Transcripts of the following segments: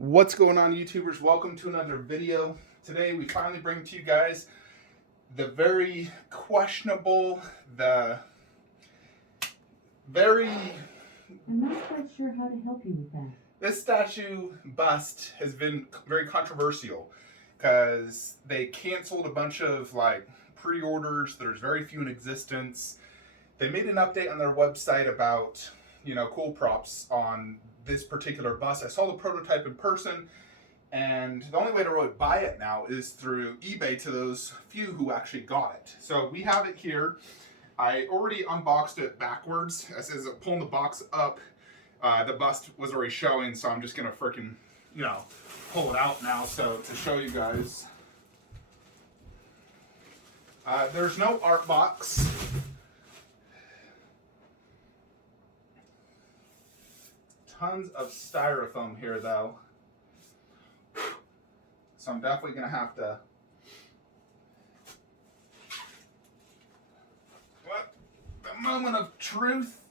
What's going on, YouTubers? Welcome to another video. Today we finally bring to you guys the very questionable, I'm not quite sure how to help you with that. This statue bust has been very controversial because they canceled a bunch of pre-orders. There's very few in existence. They made an update on their website about, cool props on this particular bus. I saw the prototype in person, and the only way to really buy it now is through eBay to those few who actually got it. So we have it here. I already unboxed it backwards. As pulling the box up, the bust was already showing, so I'm just gonna freaking, pull it out now so to show you guys. There's no art box. Tons of styrofoam here, though. So I'm definitely going to have to... The moment of truth.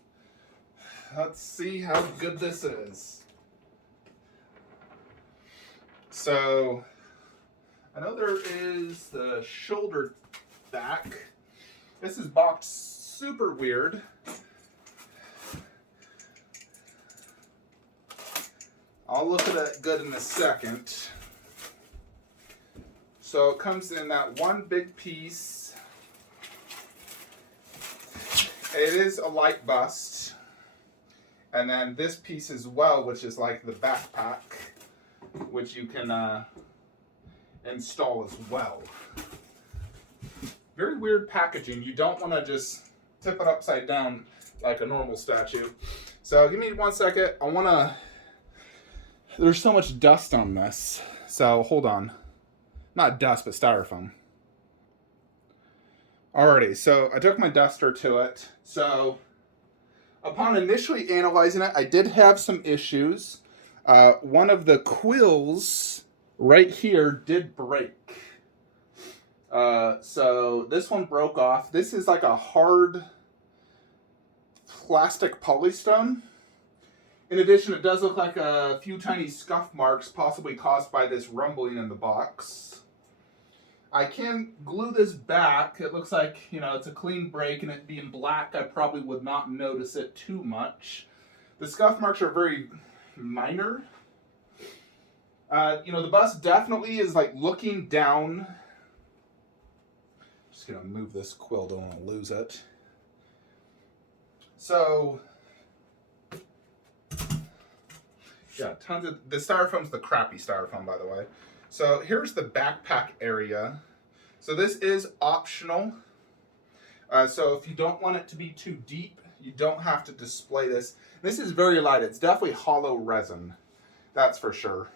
Let's see how good this is. So, I know there is the shoulder back. This is boxed super weird. I'll look at it good in a second. So it comes in that one big piece. It is a light bust. And then this piece as well, which is like the backpack, which you can install as well. Very weird packaging. You don't want to just tip it upside down like a normal statue. So give me 1 second. There's so much dust on this. So hold on. Not dust, but styrofoam. Alrighty, so I took my duster to it. So upon initially analyzing it, I did have some issues. One of the quills right here did break. So this one broke off. This is like a hard plastic polystone. In addition, it does look like a few tiny scuff marks, possibly caused by this rumbling in the box. I can glue this back. It looks like, it's a clean break, and it being black, I probably would not notice it too much. The scuff marks are very minor. The bus definitely is looking down. Just gonna move this quill, don't want to lose it. So, yeah, tons of, the styrofoam's the crappy styrofoam, by the way. So here's the backpack area. So this is optional. So if you don't want it to be too deep, you don't have to display this. This is very light. It's definitely hollow resin. That's for sure.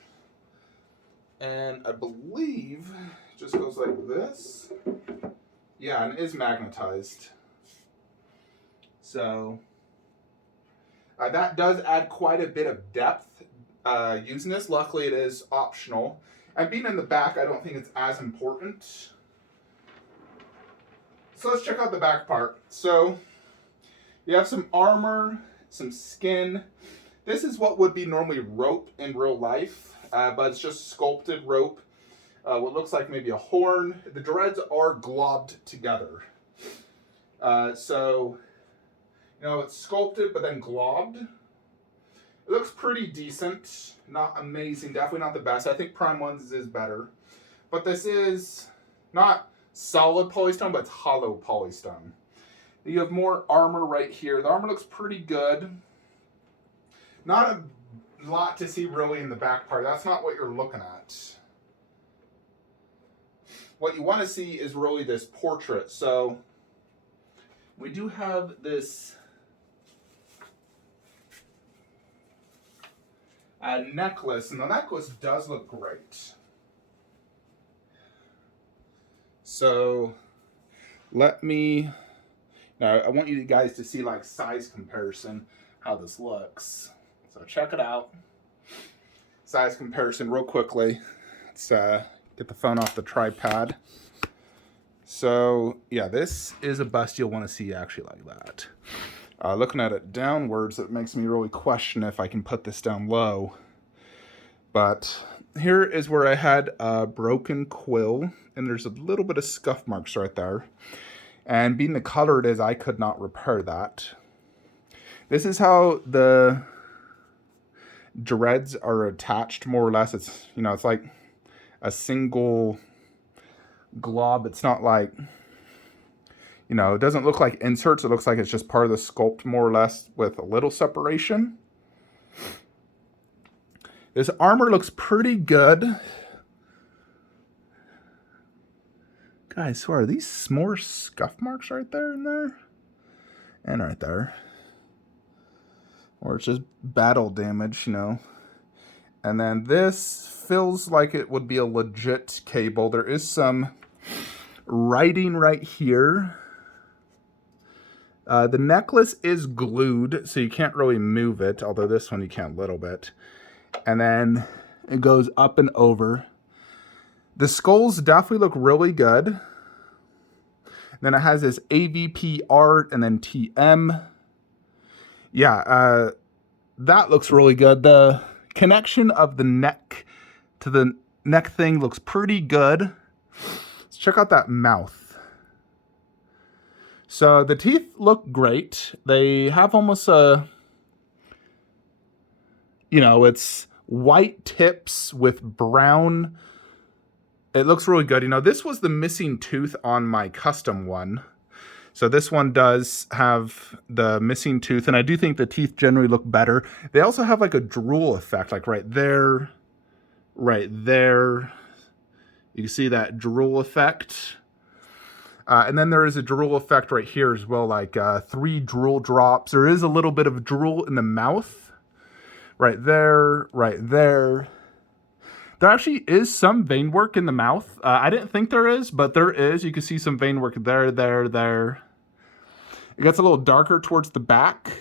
And I believe it just goes like this. Yeah, and it is magnetized. So that does add quite a bit of depth using this. Luckily, it is optional. And being in the back, I don't think it's as important. So let's check out the back part. So you have some armor, some skin. This is what would be normally rope in real life, but it's just sculpted rope. What looks like maybe a horn. The dreads are globbed together. So it's sculpted, but then globbed. It looks pretty decent. Not amazing. Definitely not the best. I think Prime One's is better. But this is not solid polystone, but it's hollow polystone. You have more armor right here. The armor looks pretty good. Not a lot to see really in the back part. That's not what you're looking at. What you want to see is really this portrait. So we do have this necklace, and the necklace does look great. So now I want you guys to see size comparison, how this looks. So check it out. Size comparison real quickly. Let's get the phone off the tripod. So yeah, this is a bust you'll want to see actually like that. Looking at it downwards, it makes me really question if I can put this down low. But here is where I had a broken quill, and there's a little bit of scuff marks right there. And being the color it is, I could not repair that. This is how the dreads are attached, more or less. It's, you know, it's like a single glob. It's not like, you know, it doesn't look like inserts. It looks like it's just part of the sculpt, more or less, with a little separation. This armor looks pretty good. Guys, I swear, are these more scuff marks right there and there? And right there. Or it's just battle damage, you know. And then this feels like it would be a legit cable. There is some writing right here. The necklace is glued, so you can't really move it, although this one you can a little bit. And then it goes up and over. The skulls definitely look really good. And then it has this AVP art and then TM. Yeah, that looks really good. The connection of the neck to the neck thing looks pretty good. Let's check out that mouth. So the teeth look great. They have almost a, you know, it's white tips with brown. It looks really good. You know, this was the missing tooth on my custom one. So this one does have the missing tooth, and I do think the teeth generally look better. They also have like a drool effect, like right there, right there. You can see that drool effect. And then there is a drool effect right here as well, like 3 drool drops. There is a little bit of drool in the mouth. Right there, right there. There actually is some vein work in the mouth. I didn't think there is, but there is. You can see some vein work there, there, there. It gets a little darker towards the back.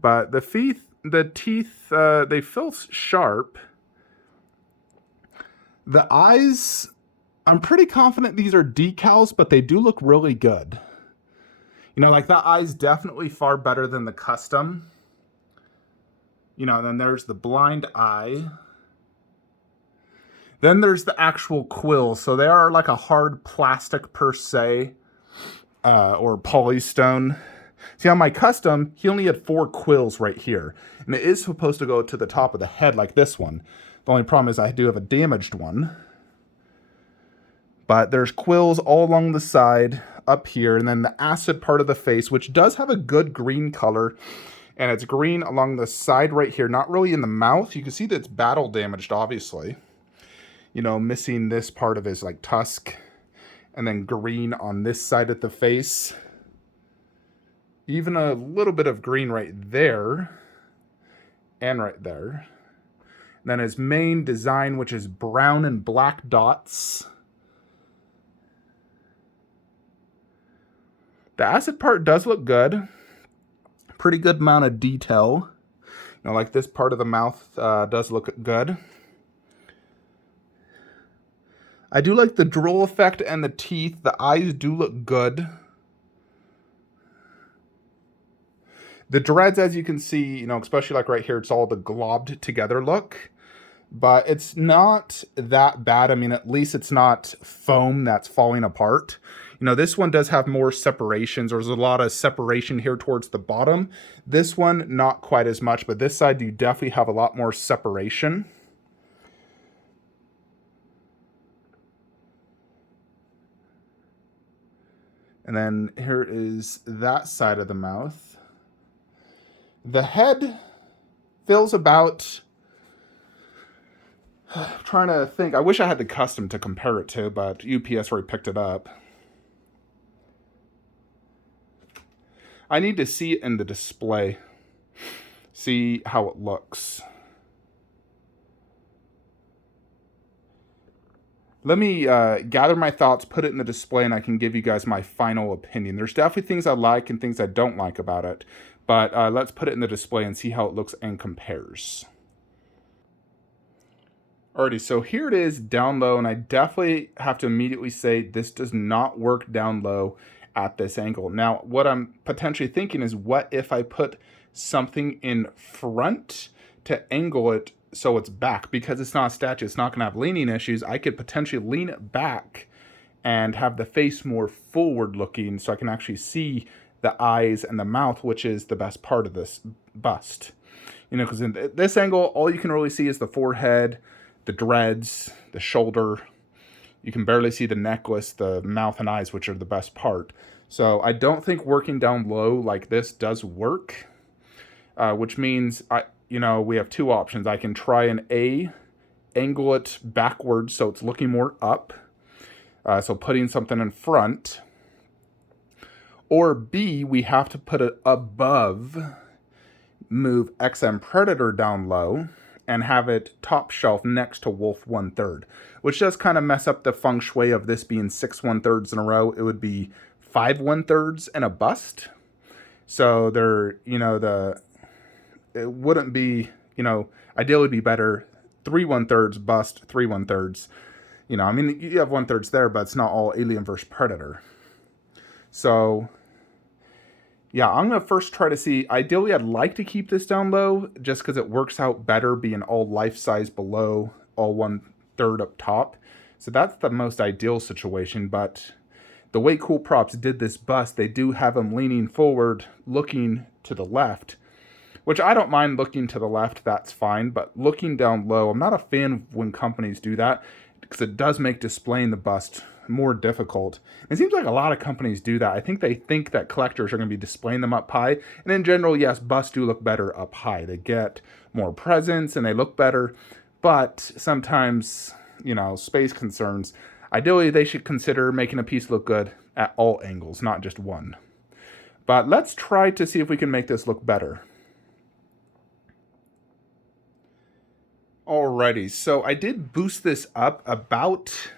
But the teeth, they feel sharp. The eyes, I'm pretty confident these are decals, but they do look really good. You know, like that eye's definitely far better than the custom. You know, then there's the blind eye. Then there's the actual quill. So they are like a hard plastic per se, or polystone. See, on my custom, he only had 4 quills right here. And it is supposed to go to the top of the head like this one. The only problem is I do have a damaged one. But there's quills all along the side, up here, and then the acid part of the face, which does have a good green color. And it's green along the side right here, not really in the mouth. You can see that it's battle damaged, obviously. You know, missing this part of his like tusk. And then green on this side of the face. Even a little bit of green right there. And right there. And then his main design, which is brown and black dots. The acid part does look good. Pretty good amount of detail. You know, like this part of the mouth does look good. I do like the drool effect and the teeth. The eyes do look good. The dreads, as you can see, you know, especially like right here, it's all the globbed together look. But it's not that bad. I mean, at least it's not foam that's falling apart. You know, this one does have more separations. There's a lot of separation here towards the bottom. This one, not quite as much, but this side, you definitely have a lot more separation. And then here is that side of the mouth. The head feels about... I'm trying to think. I wish I had the custom to compare it to, but UPS already picked it up. I need to see it in the display. See how it looks. Let me gather my thoughts, put it in the display, and I can give you guys my final opinion. There's definitely things I like and things I don't like about it. But let's put it in the display and see how it looks and compares. Alrighty, so here it is down low, and I definitely have to immediately say this does not work down low at this angle. Now, what I'm potentially thinking is, what if I put something in front to angle it so it's back? Because it's not a statue, it's not going to have leaning issues. I could potentially lean it back and have the face more forward looking so I can actually see the eyes and the mouth, which is the best part of this bust. You know, because in this angle, all you can really see is the forehead, the dreads, the shoulder. You can barely see the necklace, the mouth and eyes, which are the best part. So I don't think working down low like this does work, which means we have two options. I can try and angle it backwards so it's looking more up, so putting something in front, or B, we have to put it above, move XM Predator down low, and have it top shelf next to Wolf 1/3, which does kind of mess up the feng shui of this being 6 1/3 in a row. It would be 5 1/3 and a bust. So it wouldn't be, ideally it'd be better 3 1/3 bust, 3 1/3. You have 1/3 there, but it's not all Alien vs. Predator. So yeah, I'm going to first try to see, ideally I'd like to keep this down low just because it works out better being all life size below, all 1/3 up top. So that's the most ideal situation, but the way Cool Props did this bust, they do have them leaning forward, looking to the left, which I don't mind looking to the left, that's fine, but looking down low, I'm not a fan of when companies do that because it does make displaying the bust more difficult. It seems like a lot of companies do that. I think they think that collectors are going to be displaying them up high, and in general, yes, busts do look better up high. They get more presence and they look better, but sometimes, space concerns. Ideally, they should consider making a piece look good at all angles, not just one. But let's try to see if we can make this look better. Alrighty, so I did boost this up about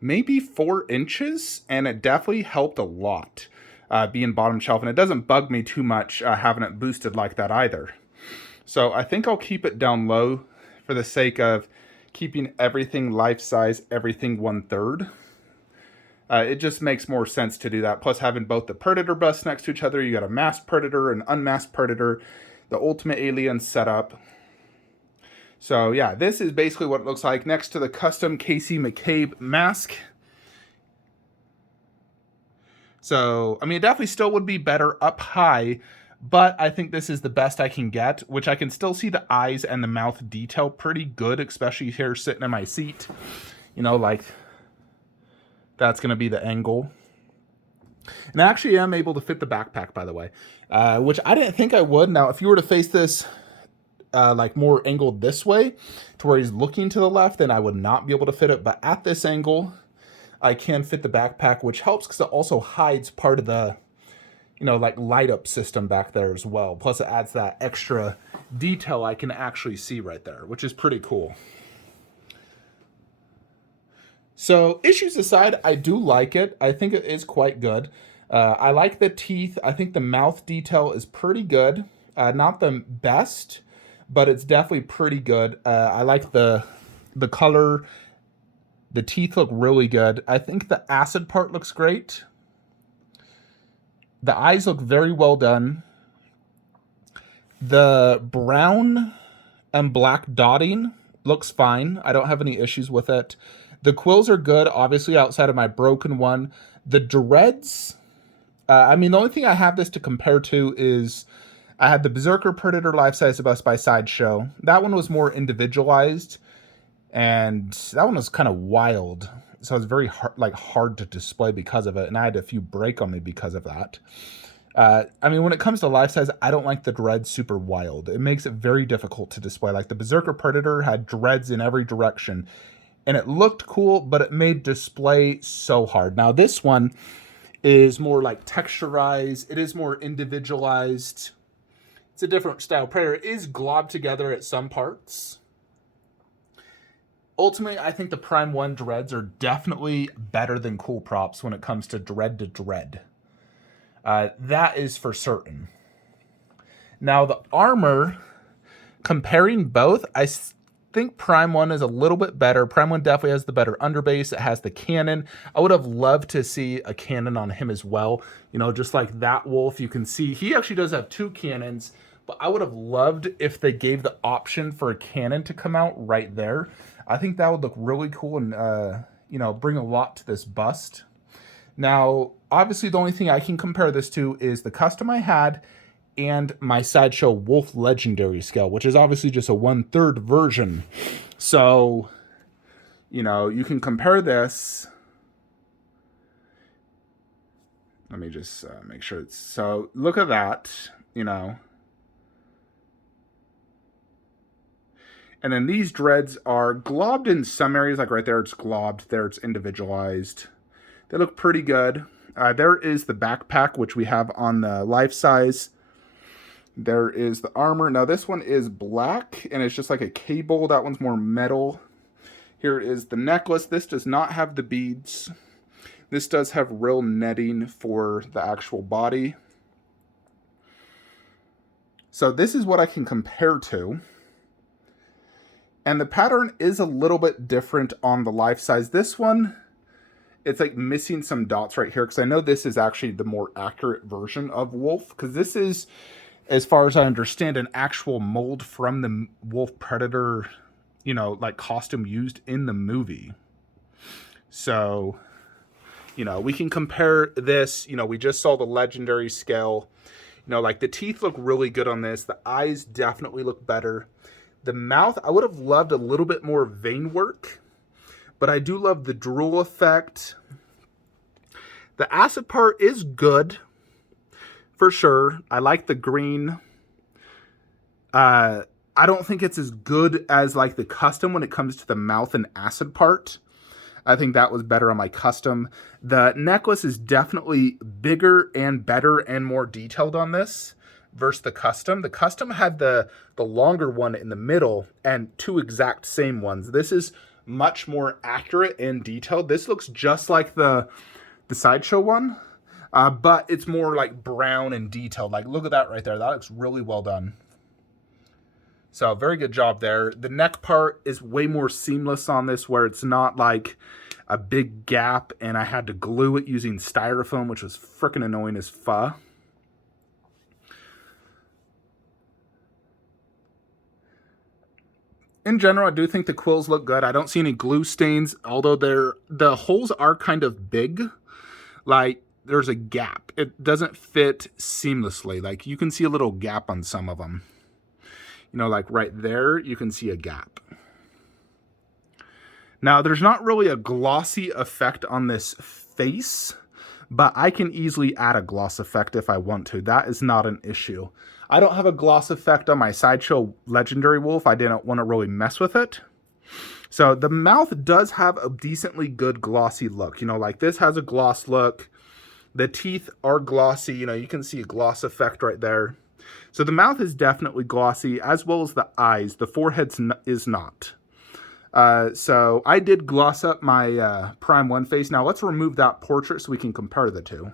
maybe 4 inches, and it definitely helped a lot being bottom shelf, and it doesn't bug me too much having it boosted like that either. So I think I'll keep it down low for the sake of keeping everything life size, everything 1/3. It just makes more sense to do that. Plus having both the Predator busts next to each other, you got a masked Predator and unmasked Predator, the Ultimate Alien setup. So yeah, this is basically what it looks like next to the custom Casey McCabe mask. So, it definitely still would be better up high, but I think this is the best I can get, which I can still see the eyes and the mouth detail pretty good, especially here sitting in my seat. Like that's going to be the angle. And I actually am able to fit the backpack, by the way, which I didn't think I would. Now, if you were to face this like more angled this way to where he's looking to the left, then I would not be able to fit it. But at this angle, I can fit the backpack, which helps because it also hides part of the, like light up system back there as well. Plus it adds that extra detail I can actually see right there, which is pretty cool. So issues aside, I do like it. I think it is quite good. I like the teeth. I think the mouth detail is pretty good. Not the best, but it's definitely pretty good. I like the color. The teeth look really good. I think the acid part looks great. The eyes look very well done. The brown and black dotting looks fine. I don't have any issues with it. The quills are good, obviously, outside of my broken one. The dreads, the only thing I have this to compare to is I had the Berserker Predator life-size bust by Sideshow. That one was more individualized, and that one was kind of wild. So it was very hard to display because of it, and I had a few break on me because of that. When it comes to life-size, I don't like the dreads super wild. It makes it very difficult to display. Like the Berserker Predator had dreads in every direction, and it looked cool, but it made display so hard. Now this one is more like texturized. It is more individualized. It's a different style. Predator is globbed together at some parts. Ultimately, I think the Prime 1 dreads are definitely better than Cool Props when it comes to dread to dread. That is for certain. Now, the armor, comparing both, I think Prime 1 is a little bit better. Prime 1 definitely has the better underbase. It has the cannon. I would have loved to see a cannon on him as well. You know, just like that wolf, you can see he actually does have 2 cannons, but I would have loved if they gave the option for a cannon to come out right there. I think that would look really cool and, you know, bring a lot to this bust. Now, obviously, the only thing I can compare this to is the custom I had and my Sideshow Wolf Legendary scale, which is obviously just a 1/3 version. So, you know, you can compare this. Let me just make sure it's... So, look at that, you know. And then these dreads are globbed in some areas, like right there it's globbed, there it's individualized. They look pretty good. There is the backpack, which we have on the life size. There is the armor. Now this one is black, and it's just like a cable. That one's more metal. Here is the necklace. This does not have the beads. This does have real netting for the actual body. So this is what I can compare to. And the pattern is a little bit different on the life size. This one, it's like missing some dots right here, because I know this is actually the more accurate version of Wolf, because this is, as far as I understand, an actual mold from the Wolf Predator, you know, like costume used in the movie. So, you know, we can compare this. You know, we just saw the legendary scale. You know, like the teeth look really good on this. The eyes definitely look better. The mouth, I would have loved a little bit more vein work, but I do love the drool effect. The acid part is good, for sure. I like the green. I don't think it's as good as like the custom when it comes to the mouth and acid part. I think that was better on my custom. The necklace is definitely bigger and better and more detailed on this versus the custom. The custom had the longer one in the middle and 2 exact same ones. This is much more accurate and detailed. This looks just like the Sideshow one, but it's more like brown and detailed. Like, look at that right there. That looks really well done. So, very good job there. The neck part is way more seamless on this, where it's not like a big gap and I had to glue it using styrofoam, which was freaking annoying as fuck. In general, I do think the quills look good. I don't see any glue stains, although the holes are kind of big. Like, there's a gap. It doesn't fit seamlessly. Like, you can see a little gap on some of them. You know, like right there, you can see a gap. Now, there's not really a glossy effect on this face, but I can easily add a gloss effect if I want to. That is not an issue. I don't have a gloss effect on my Sideshow Legendary Wolf. I didn't want to really mess with it. So the mouth does have a decently good glossy look. You know, like this has a gloss look. The teeth are glossy. You know, you can see a gloss effect right there. So the mouth is definitely glossy, as well as the eyes. The forehead is not. So I did gloss up my Prime 1 face. Now let's remove that portrait so we can compare the two.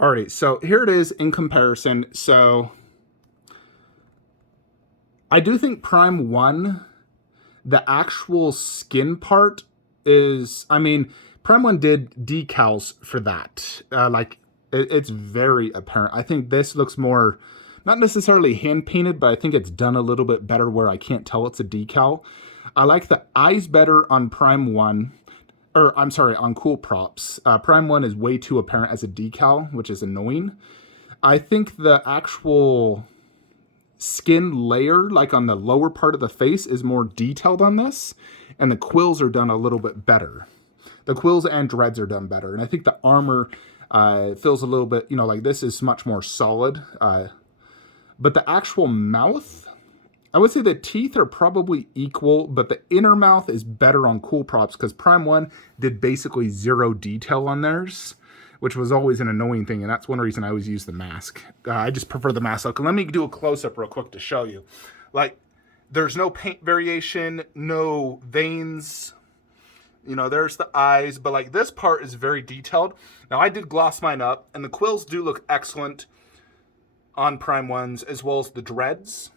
Alrighty, so here it is in comparison. So I do think Prime 1, the actual skin part is, I mean, Prime 1 did decals for that. It's very apparent. I think this looks more, not necessarily hand painted, but I think it's done a little bit better where I can't tell it's a decal. I like the eyes better on Prime 1. Or, I'm sorry, on Cool Props. Prime 1 is way too apparent as a decal, which is annoying. I think the actual skin layer, like on the lower part of the face, is more detailed on this. And the quills are done a little bit better. The quills and dreads are done better. And I think the armor feels a little bit, you know, like this is much more solid. But the actual mouth, I would say the teeth are probably equal, but the inner mouth is better on Cool Props because Prime 1 did basically 0 detail on theirs, which was always an annoying thing, and that's one reason I always use the mask. I just prefer the mask look. And let me do a close-up real quick to show you. Like, there's no paint variation, no veins. You know, there's the eyes, but like this part is very detailed. Now, I did gloss mine up, and the quills do look excellent on Prime 1s, as well as the dreads.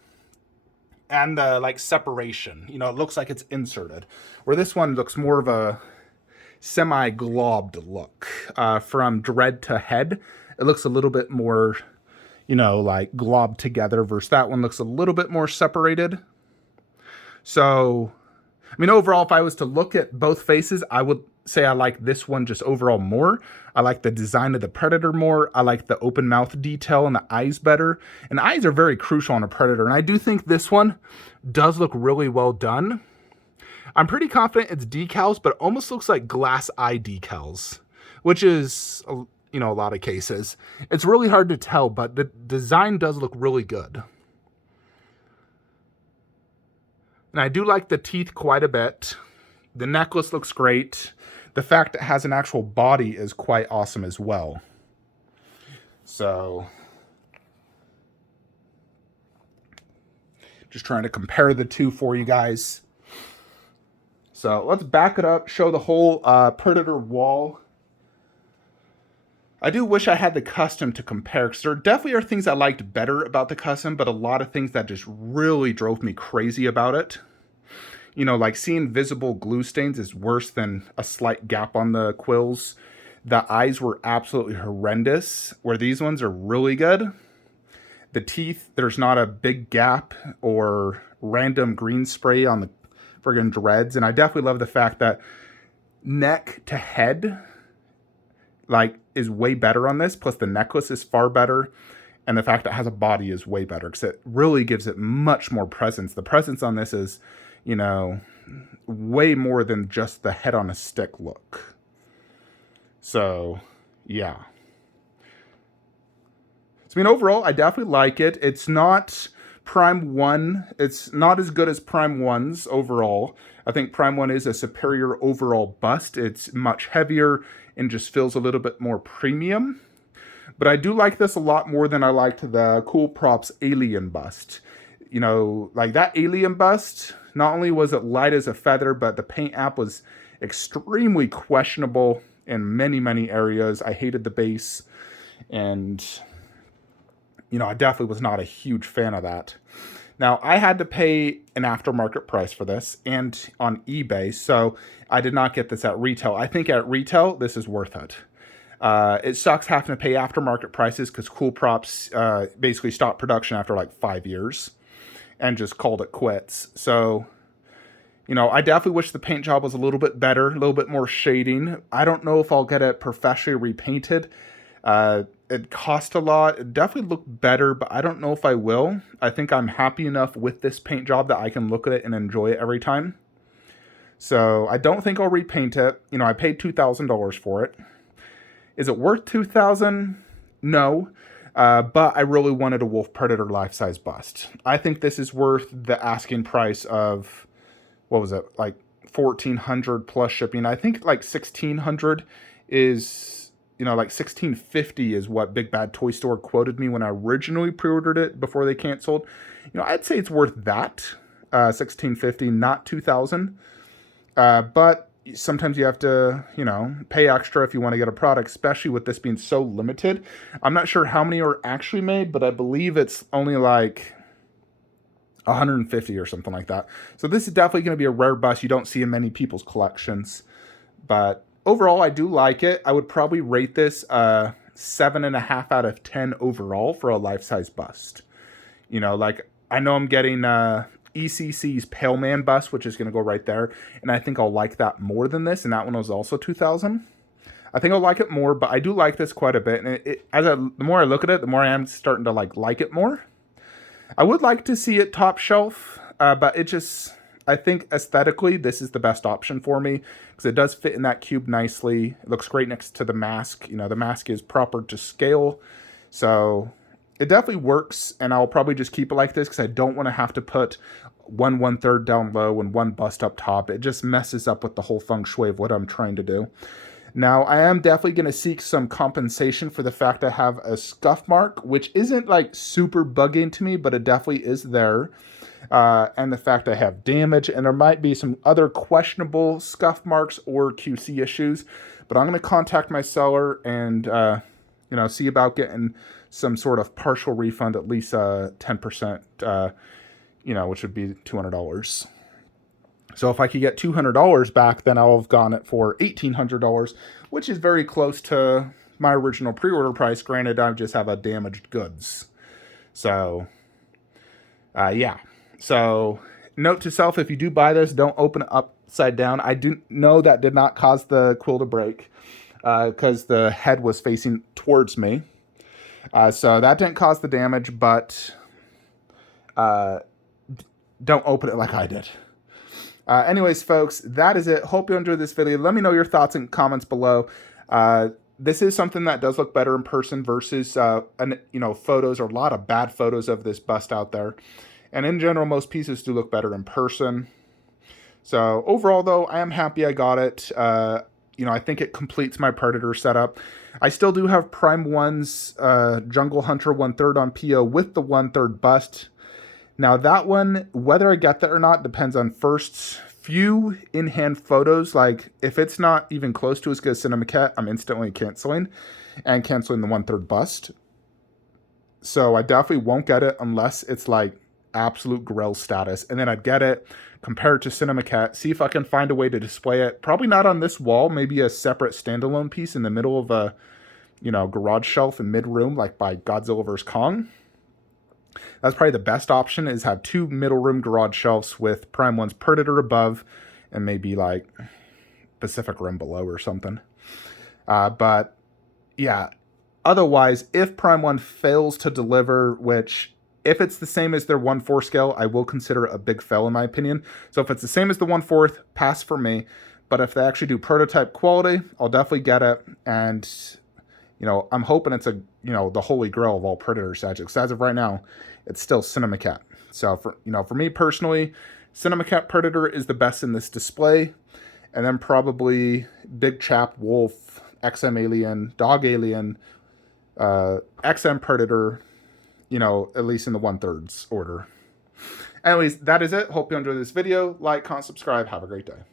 and the like separation. You know, it looks like it's inserted. Where this one looks more of a semi-globed look. From dread to head, it looks a little bit more, you know, like globbed together, versus that one looks a little bit more separated. So, I mean, overall, if I was to look at both faces, I would say I like this one just overall more. I like the design of the Predator more. I like the open mouth detail and the eyes better. And the eyes are very crucial on a Predator. And I do think this one does look really well done. I'm pretty confident it's decals, but it almost looks like glass eye decals, which is, you know, a lot of cases. It's really hard to tell, but the design does look really good. And I do like the teeth quite a bit. The necklace looks great. The fact it has an actual body is quite awesome as well. So, just trying to compare the two for you guys. So let's back it up, show the whole Predator wall. I do wish I had the custom to compare, because there definitely are things I liked better about the custom, but a lot of things that just really drove me crazy about it. You know, like seeing visible glue stains is worse than a slight gap on the quills. The eyes were absolutely horrendous, where these ones are really good. The teeth, there's not a big gap or random green spray on the friggin' dreads. And I definitely love the fact that neck to head, like, is way better on this. Plus the necklace is far better. And the fact that it has a body is way better, because it really gives it much more presence. The presence on this is, you know, way more than just the head on a stick look. So, yeah. So, I mean, overall, I definitely like it. It's not Prime 1. It's not as good as Prime 1's overall. I think Prime 1 is a superior overall bust. It's much heavier and just feels a little bit more premium. But I do like this a lot more than I liked the Cool Props Alien bust. You know, like that Alien bust, not only was it light as a feather, but the paint app was extremely questionable in many, many areas. I hated the base, and, you know, I definitely was not a huge fan of that. Now, I had to pay an aftermarket price for this, and on eBay, so I did not get this at retail. I think at retail, this is worth it. It sucks having to pay aftermarket prices, because Cool Props basically stopped production after like 5 years and just called it quits. So, you know, I definitely wish the paint job was a little bit better, a little bit more shading. I don't know if I'll get it professionally repainted. It cost a lot. It definitely looked better, but I don't know if I will. I think I'm happy enough with this paint job that I can look at it and enjoy it every time. So I don't think I'll repaint it. You know, I paid $2,000 for it. Is it worth $2,000? No. But I really wanted a Wolf Predator life-size bust. I think this is worth the asking price of, what was it, like $1,400 plus shipping. I think like $1,600 is, you know, like $1,650 is what Big Bad Toy Store quoted me when I originally pre-ordered it before they canceled. You know, I'd say it's worth that, $1,650, not $2,000. But sometimes you have to, you know, pay extra if you want to get a product, especially with this being so limited. I'm not sure how many are actually made, but I believe it's only like 150 or something like that. So this is definitely going to be a rare bust. You don't see in many people's collections. But overall, I do like it. I would probably rate this 7.5 out of 10 overall for a life-size bust. You know, like, I know I'm getting ECC's Pale Man bust, which is going to go right there. And I think I'll like that more than this. And that one was also $2,000. I think I'll like it more, but I do like this quite a bit. And the more I look at it, the more I am starting to like it more. I would like to see it top shelf, but it just, I think aesthetically, this is the best option for me, because it does fit in that cube nicely. It looks great next to the mask. You know, the mask is proper to scale. So it definitely works, and I'll probably just keep it like this, because I don't want to have to put 1/3 down low and one bust up top. It just messes up with the whole feng shui of what I'm trying to do. Now, I am definitely going to seek some compensation for the fact I have a scuff mark, which isn't like super bugging to me, but it definitely is there. And the fact I have damage, and there might be some other questionable scuff marks or QC issues. But I'm going to contact my seller and, you know, see about getting some sort of partial refund, at least 10%, which would be $200. So if I could get $200 back, then I'll have gone it for $1,800, which is very close to my original pre-order price. Granted, I just have a damaged goods. So, yeah. So, note to self, if you do buy this, don't open it upside down. I do know that did not cause the quill to break because the head was facing towards me. So that didn't cause the damage, but don't open it like I did. Anyways, folks, that is it. Hope you enjoyed this video. Let me know your thoughts and comments below. This is something that does look better in person versus, photos, or a lot of bad photos of this bust out there. And in general, most pieces do look better in person. So overall, though, I am happy I got it. I think it completes my Predator setup. I still do have Prime 1's Jungle Hunter 1/3 on PO with the 1/3 bust. Now that one, whether I get that or not, depends on first few in-hand photos. Like, if it's not even close to as good as Cinemacat, I'm instantly canceling the 1/3 bust. So I definitely won't get it unless it's like absolute grill status. And then I'd get it, compare it to Cinemacat, see if I can find a way to display it. Probably not on this wall, maybe a separate standalone piece in the middle of a, garage shelf in mid-room, like by Godzilla vs. Kong. That's probably the best option, is have two middle room garage shelves with Prime 1's Predator above and maybe like Pacific Rim below or something. But yeah, otherwise, if Prime 1 fails to deliver, which if it's the same as their 1/4 scale, I will consider it a big fail in my opinion. So if it's the same as the 1/4, pass for me. But if they actually do prototype quality, I'll definitely get it. And I'm hoping it's the holy grail of all Predator subjects. As of right now, it's still Cinemacat. So for me personally, Cinemacat Predator is the best in this display, and then probably Big Chap, Wolf, XM Alien, Dog Alien, XM Predator, at least in the 1/3 order. Anyways, that is it. Hope you enjoyed this video. Like, comment, subscribe. Have a great day.